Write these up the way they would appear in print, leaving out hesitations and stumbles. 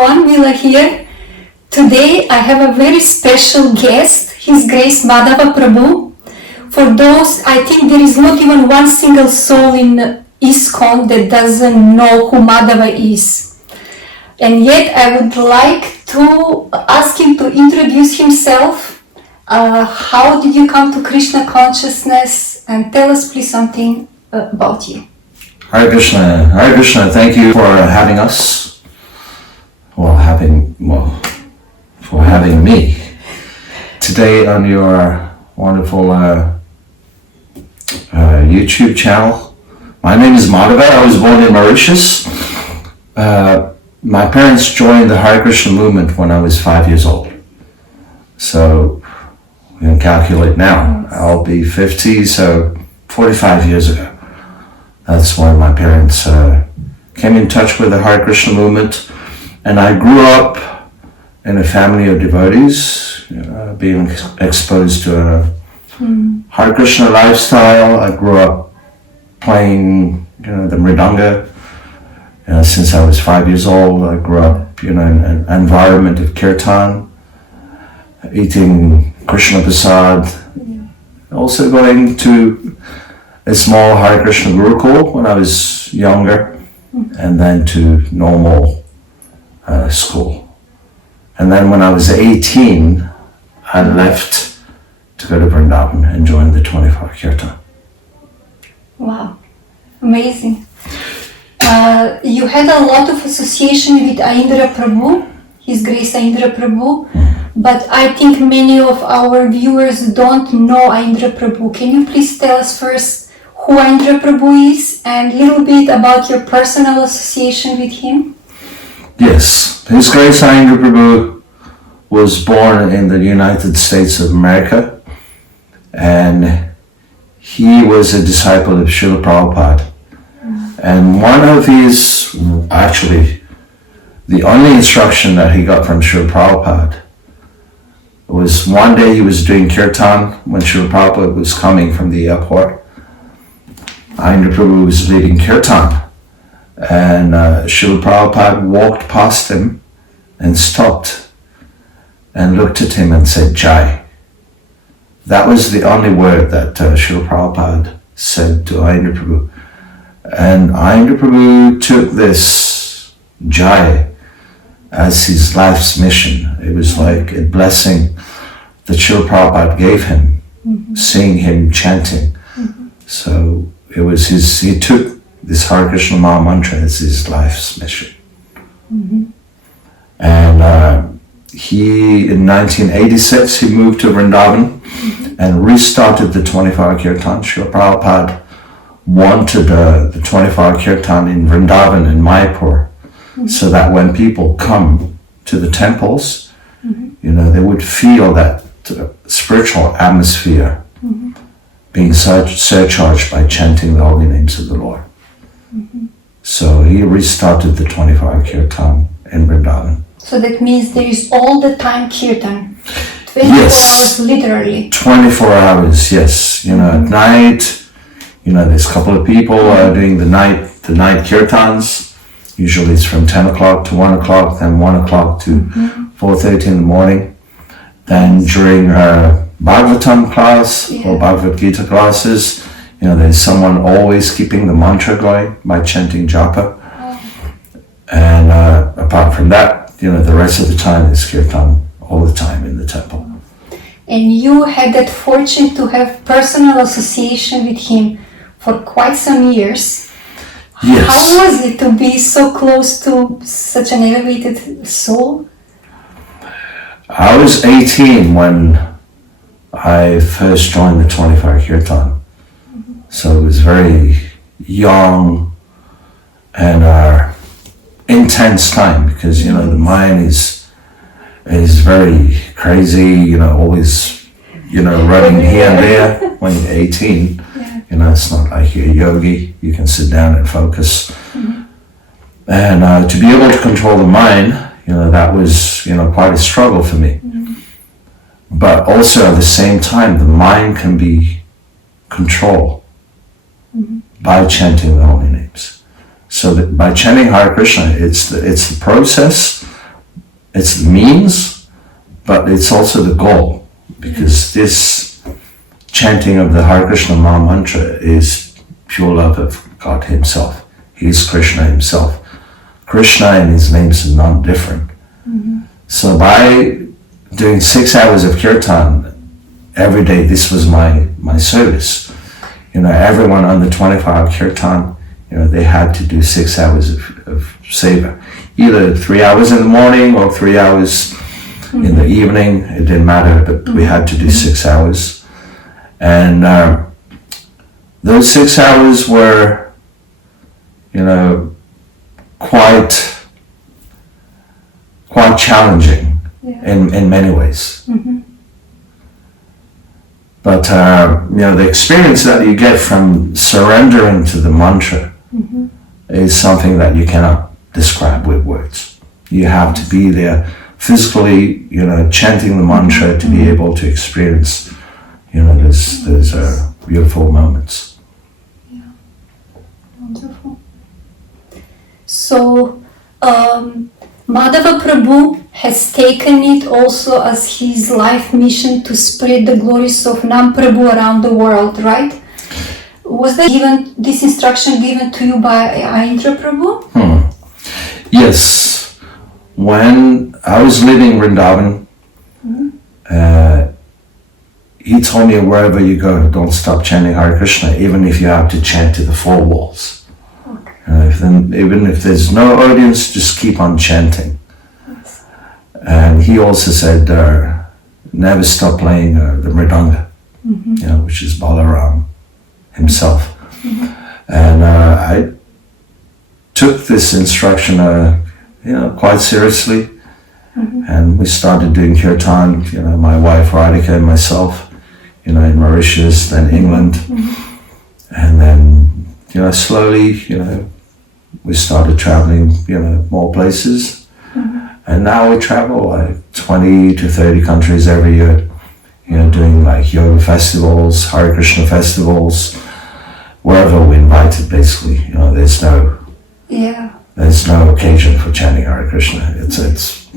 everyone, Mila here. Today I have a very special guest, His Grace Madava Prabhu. For those, I think there is not even one single soul in ISKCON that doesn't know who Madava is. And yet I would like to ask him to introduce himself. How did you come to Krishna consciousness? And tell us please something about you. Hare Krishna. Hare Krishna, thank you for having us. For having me today on your wonderful YouTube channel. My name is Madava. I was born in Mauritius. My parents joined the Hare Krishna movement when I was 5 years old. So you can calculate now. I'll be 50, so 45 years ago. That's when my parents came in touch with the Hare Krishna movement. And I grew up in a family of devotees, being exposed to a Hare Krishna lifestyle. I grew up playing, the mridanga since I was 5 years old. I grew up, in an environment of kirtan, eating Krishna Prasad, also going to a small Hare Krishna Gurukul when I was younger, and then to normal school. And then when I was 18, I left to go to Vrindavan and join the 24 Kirtan. Wow, amazing. You had a lot of association with Andra Prabhu, His Grace Andra Prabhu, but I think many of our viewers don't know Andra Prabhu. Can you please tell us first who Andra Prabhu is and a little bit about your personal association with him? Yes, His Grace Andra Prabhu was born in the United States of America, and he was a disciple of Srila Prabhupada. And one of his, actually, the only instruction that he got from Srila Prabhupada was one day he was doing kirtan when Srila Prabhupada was coming from the airport. Andra Prabhu was leading kirtan, and Srila Prabhupada walked past him and stopped and looked at him and said, Jai. That was the only word that Srila Prabhupada said to Andra Prabhu. And Andra Prabhu took this Jai as his life's mission. It was like a blessing that Srila Prabhupada gave him, seeing him chanting. So it was he took this Hare Krishna Maha mantra as his life's mission. And he, in 1986, he moved to Vrindavan and restarted the 24 Kirtan. Srila Prabhupada wanted the 24 Kirtan in Vrindavan, in Mayapur, so that when people come to the temples, they would feel that spiritual atmosphere being surcharged by chanting the holy names of the Lord. So he restarted the 24 Kirtan in Vrindavan. So that means there is all the time kirtan, 24 hours literally. 24 hours, yes. At night, there's a couple of people doing the night kirtans. Usually it's from 10 o'clock to 1 o'clock, then 1 o'clock to 4:30 in the morning. Then during Bhagavatam class or Bhagavad Gita classes, there's someone always keeping the mantra going by chanting japa. And apart from that, the rest of the time is kirtan all the time in the temple. And you had that fortune to have personal association with him for quite some years. Yes. How was it to be so close to such an elevated soul? I was 18 when I first joined the 24 Kirtan. So it was very young and intense time because, the mind is very crazy, always, running here and there when you're 18. It's not like you're a yogi, you can sit down and focus. And to be able to control the mind, that was, quite a struggle for me. But also at the same time, the mind can be controlled by chanting the holy names. So that by chanting Hare Krishna, it's the process it's the means, but it's also the goal, because this chanting of the Hare Krishna Maha Mantra is pure love of God Himself. He is Krishna Himself. Krishna and His names are not different. So by doing 6 hours of kirtan every day, this was my service. Everyone on the 24-hour kirtan, they had to do 6 hours of seva. Either 3 hours in the morning or 3 hours in the evening, it didn't matter, but we had to do 6 hours. And those 6 hours were, quite challenging in many ways. But the experience that you get from surrendering to the mantra is something that you cannot describe with words. You have to be there physically, chanting the mantra to be able to experience, those beautiful moments. Yeah, wonderful. So, Madhava Prabhu has taken it also as his life mission to spread the glories of Nam Prabhu around the world, right? Was this instruction given to you by Andra Prabhu? Yes. When I was living in Vrindavan, he told me, wherever you go, don't stop chanting Hare Krishna, even if you have to chant to the four walls. Even if there's no audience, just keep on chanting. Yes. And he also said, never stop playing the mridanga, which is Balaram himself. And I took this instruction, quite seriously. And we started doing kirtan, my wife Radhika and myself, in Mauritius, then England. And then, slowly, we started traveling, more places. And now we travel like 20 to 30 countries every year, doing like yoga festivals, Hare Krishna festivals, wherever we're invited, basically. There's no occasion for chanting Hare Krishna. It's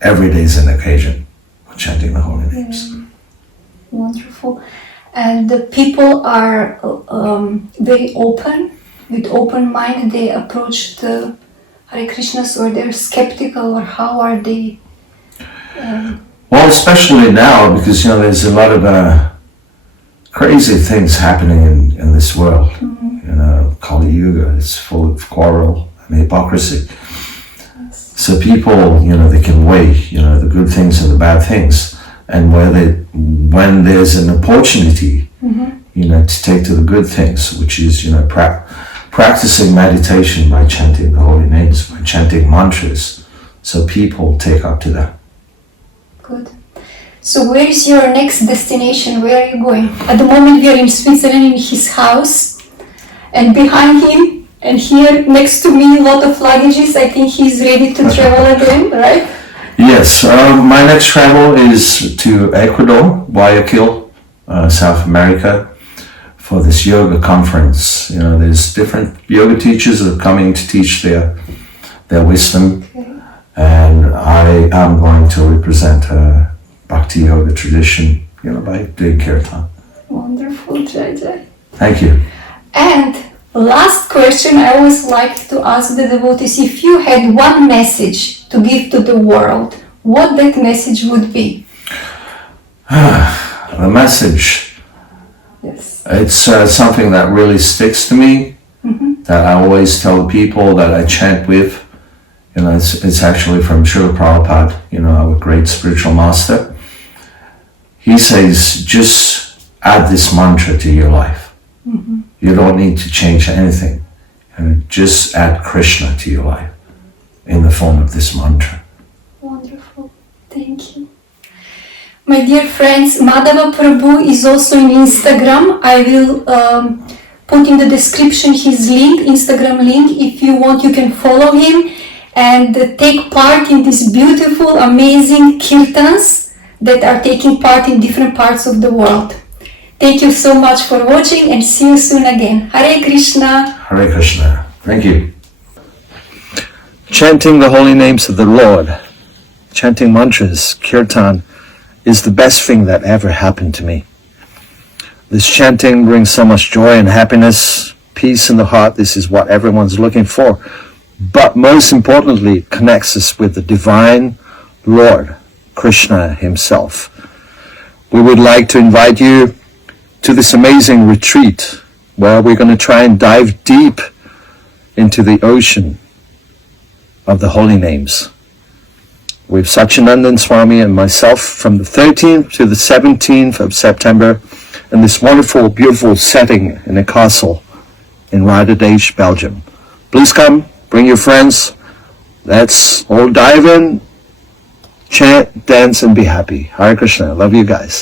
every day is an occasion for chanting the holy names. Wonderful. And the people are very open, with open mind. They approach the Hare Krishnas, or they're skeptical, or how are they? Well, especially now, because there's a lot of crazy things happening in this world. Kali Yuga is full of quarrel and hypocrisy. So people, they can weigh, the good things and the bad things, and when there's an opportunity, to take to the good things, which is, practicing meditation by chanting the holy names, by chanting mantras, so people take up to that. Good. So where is your next destination? Where are you going? At the moment we are in Switzerland, in his house, and behind him and here next to me a lot of luggages. I think he's ready to travel again, right? Yes, my next travel is to Ecuador, Guayaquil, South America, for this yoga conference. There's different yoga teachers that are coming to teach their wisdom. And I am going to represent a Bhakti yoga tradition, by doing kirtan. Wonderful, Jai. Thank you. And last question I always like to ask the devotees, if you had one message to give to the world, what that message would be? The message. Yes. It's something that really sticks to me, that I always tell people that I chant with. It's actually from Srila Prabhupada, our great spiritual master. He says, just add this mantra to your life. You don't need to change anything. Just add Krishna to your life in the form of this mantra. Wonderful. Thank you. My dear friends, Madava Prabhu is also in Instagram. I will put in the description his link, Instagram link. If you want, you can follow him and take part in these beautiful, amazing kirtans that are taking part in different parts of the world. Thank you so much for watching, and see you soon again. Hare Krishna. Hare Krishna. Thank you. Chanting the holy names of the Lord, chanting mantras, kirtan, is the best thing that ever happened to me. This chanting brings so much joy and happiness, peace in the heart. This is what everyone's looking for. But most importantly, it connects us with the divine Lord, Krishna himself. We would like to invite you to this amazing retreat where we're going to try and dive deep into the ocean of the holy names with Satchidananda Swami and myself from the 13th to the 17th of September in this wonderful, beautiful setting in a castle in Rotterdam, Belgium. Please come, bring your friends. Let's all dive in, chant, dance, and be happy. Hare Krishna. Love you guys.